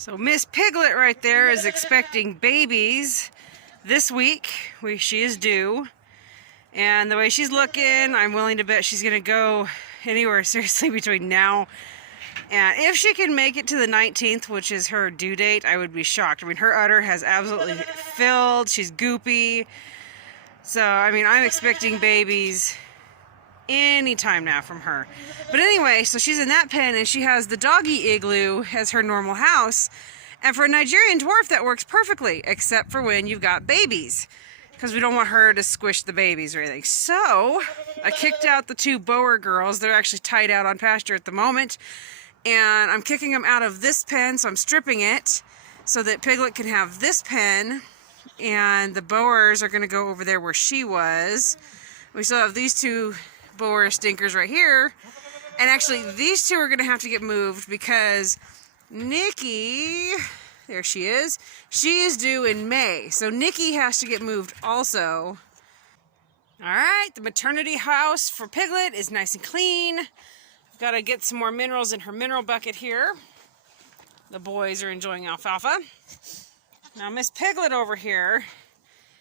So Miss Piglet right there is expecting babies this week. She is due. And the way she's looking, I'm willing to bet she's going to go anywhere seriously between now and if she can make it to the 19th, which is her due date, I would be shocked. I mean, her udder has absolutely filled. She's goopy. So, I mean, I'm expecting babies anytime now from her. But anyway, so she's in that pen and she has the doggy igloo as her normal house. And for a Nigerian dwarf, that works perfectly, except for when you've got babies, because we don't want her to squish the babies or anything. So I kicked out the two Boer girls. They're actually tied out on pasture at the moment. And I'm kicking them out of this pen, so I'm stripping it so that Piglet can have this pen. And the Boers are going to go over there where she was. We still have these two Boer stinkers right here. And actually, these two are going to have to get moved because Nikki, there she is due in May. So Nikki has to get moved also. All right, the maternity house for Piglet is nice and clean. Got to get some more minerals in her mineral bucket here. The boys are enjoying alfalfa. Now Miss Piglet over here,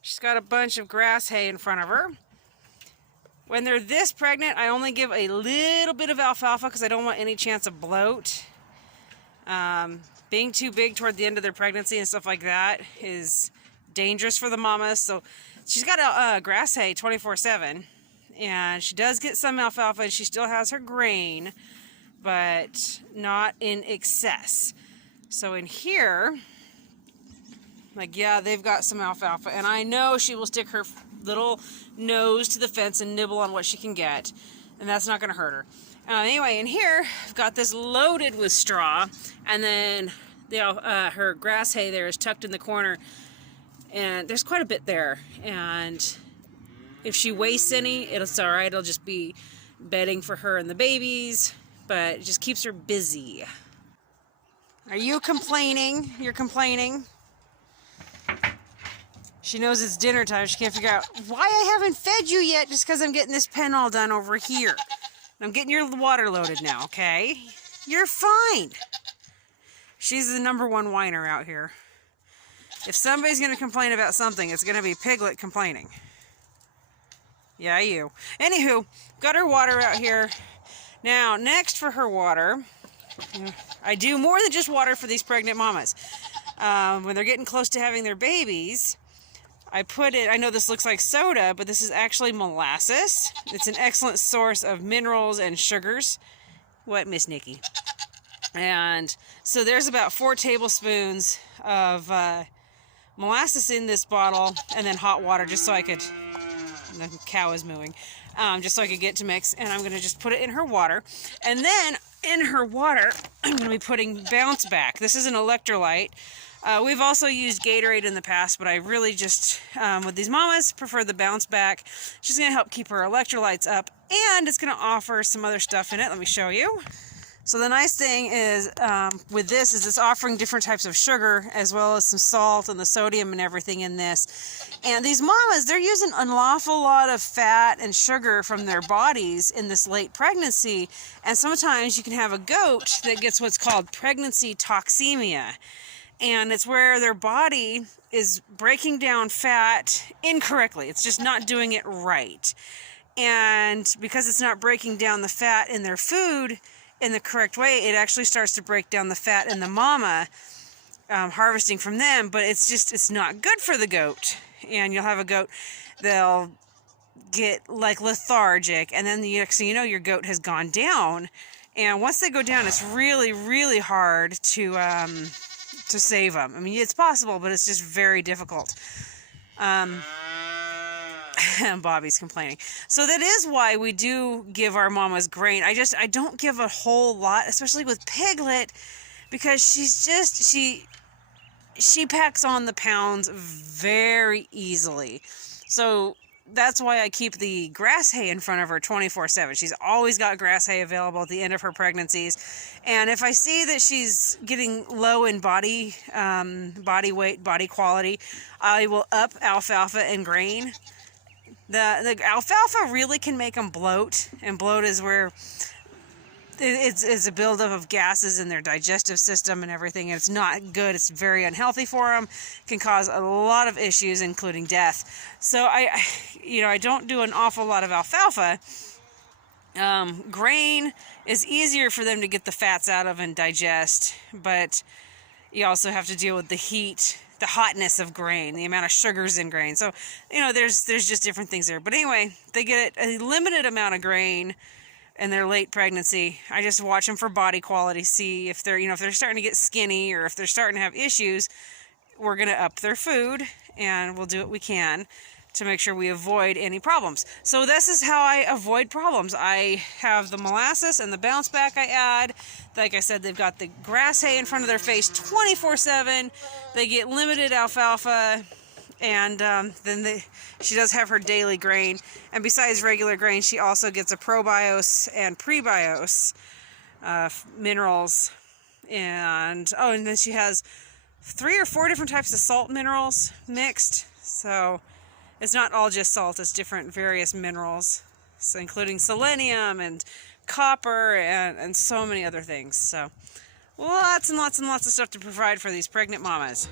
she's got a bunch of grass hay in front of her. When they're this pregnant, I only give a little bit of alfalfa because I don't want any chance of bloat. Being too big toward the end of their pregnancy and stuff like that is dangerous for the mamas. So she's got a grass hay 24/7. And she does get some alfalfa and she still has her grain, but not in excess. So in here, like, yeah, they've got some alfalfa. And I know she will stick her little nose to the fence and nibble on what she can get. And that's not going to hurt her. Anyway, in here, I've got this loaded with straw. And then her grass hay there is tucked in the corner. And there's quite a bit there. And if she wastes any, it's all right. It'll just be bedding for her and the babies. But it just keeps her busy. Are you complaining? You're complaining? She knows it's dinner time. She can't figure out why I haven't fed you yet just because I'm getting this pen all done over here. And I'm getting your water loaded now, okay? You're fine. She's the #1 whiner out here. If somebody's going to complain about something, it's going to be Piglet complaining. Yeah, you. Anywho, got her water out here. Now, next for her water, I do more than just water for these pregnant mamas. When they're getting close to having their babies, I put it, I know this looks like soda, but this is actually molasses. It's an excellent source of minerals and sugars. What, Miss Nikki? And so there's about 4 tablespoons of molasses in this bottle, and then hot water just so I could, the cow is mooing, just so I could get to mix. And I'm going to just put it in her water. And then in her water, I'm going to be putting Bounce Back. This is an electrolyte. We've also used Gatorade in the past, but I really just, with these mamas, prefer the Bounce Back. She's going to help keep her electrolytes up, and it's going to offer some other stuff in it. Let me show you. So the nice thing is, with this, is it's offering different types of sugar, as well as some salt and the sodium and everything in this. And these mamas, they're using an awful lot of fat and sugar from their bodies in this late pregnancy. And sometimes you can have a goat that gets what's called pregnancy toxemia. And it's where their body is breaking down fat incorrectly. It's just not doing it right. And because it's not breaking down the fat in their food in the correct way, it actually starts to break down the fat in the mama, harvesting from them. But it's not good for the goat. And you'll have a goat, they'll get like lethargic. And then the next thing you know, your goat has gone down. And once they go down, it's really, really hard to save them. I mean, it's possible, but it's just very difficult. Bobby's complaining. So that is why we do give our mamas grain. I don't give a whole lot, especially with Piglet, because she packs on the pounds very easily. So that's why I keep the grass hay in front of her 24/7. She's always got grass hay available at the end of her pregnancies. And if I see that she's getting low in body weight, body quality, I will up alfalfa and grain. The alfalfa really can make them bloat, and bloat is where it's a buildup of gases in their digestive system and everything, and it's not good. It's very unhealthy for them. Can cause a lot of issues, including death. So I don't do an awful lot of alfalfa. Grain is easier for them to get the fats out of and digest, but you also have to deal with the heat, the hotness of grain, the amount of sugars in grain. So, there's just different things there. But anyway, they get a limited amount of grain in their late pregnancy. I just watch them for body quality, see if they're, if they're starting to get skinny or if they're starting to have issues. We're going to up their food, and we'll do what we can to make sure we avoid any problems. So this is how I avoid problems. I have the molasses and the bounce back I add. Like I said, they've got the grass hay in front of their face 24/7. They get limited alfalfa, and then she does have her daily grain. And besides regular grain, she also gets a probios and prebios minerals. And then she has 3 or 4 different types of salt minerals mixed. So it's not all just salt, it's different various minerals, so including selenium and copper and so many other things. So lots and lots and lots of stuff to provide for these pregnant mamas.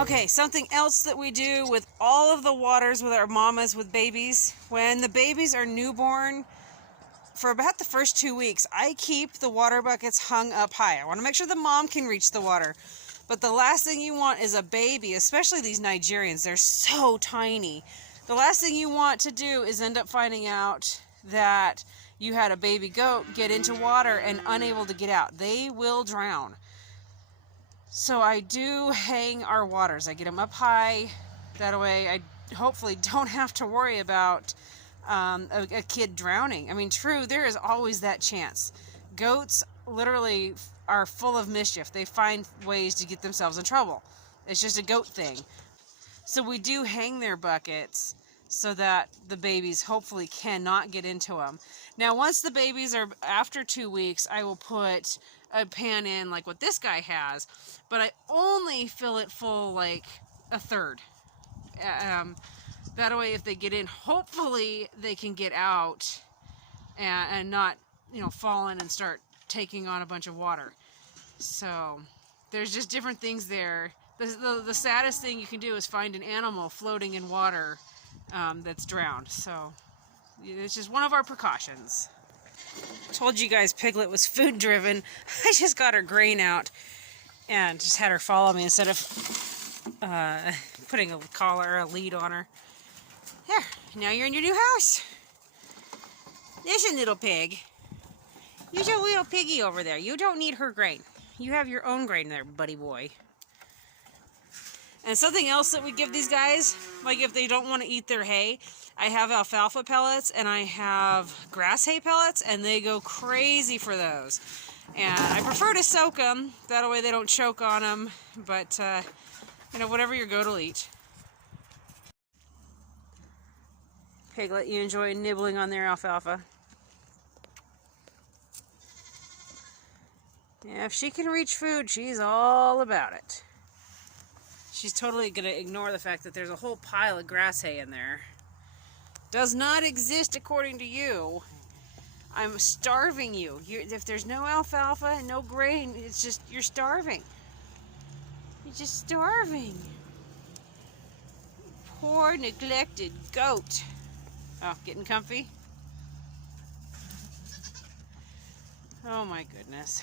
Okay, something else that we do with all of the waters with our mamas with babies, when the babies are newborn, for about the first 2 weeks, I keep the water buckets hung up high. I want to make sure the mom can reach the water. But the last thing you want is a baby, especially these Nigerians, they're so tiny. The last thing you want to do is end up finding out that you had a baby goat get into water and unable to get out. They will drown. So I do hang our waters. I get them up high. That way I hopefully don't have to worry about a kid drowning. I mean, true, there is always that chance. Goats literally are full of mischief. They find ways to get themselves in trouble. It's just a goat thing. So we do hang their buckets so that the babies hopefully cannot get into them. Now, once the babies are after 2 weeks, I will put a pan in like what this guy has, but I only fill it full like a third. That way, if they get in, hopefully they can get out and not, fall in and start taking on a bunch of water. So there's just different things there. The saddest thing you can do is find an animal floating in water that's drowned. So it's just one of our precautions. Told you guys Piglet was food driven. I just got her grain out and just had her follow me instead of putting a collar or a lead on her. There, now you're in your new house. There's a little pig. You're a little piggy over there. You don't need her grain. You have your own grain there, buddy boy. And something else that we give these guys, like if they don't want to eat their hay, I have alfalfa pellets and I have grass hay pellets, and they go crazy for those. And I prefer to soak them, that way they don't choke on them, but whatever your goat will eat. Piglet, you enjoy nibbling on their alfalfa? Yeah, if she can reach food, she's all about it. She's totally going to ignore the fact that there's a whole pile of grass hay in there. Does not exist according to you. I'm starving you. If there's no alfalfa and no grain, it's just, you're starving. You're just starving. Poor neglected goat. Oh, getting comfy? Oh my goodness.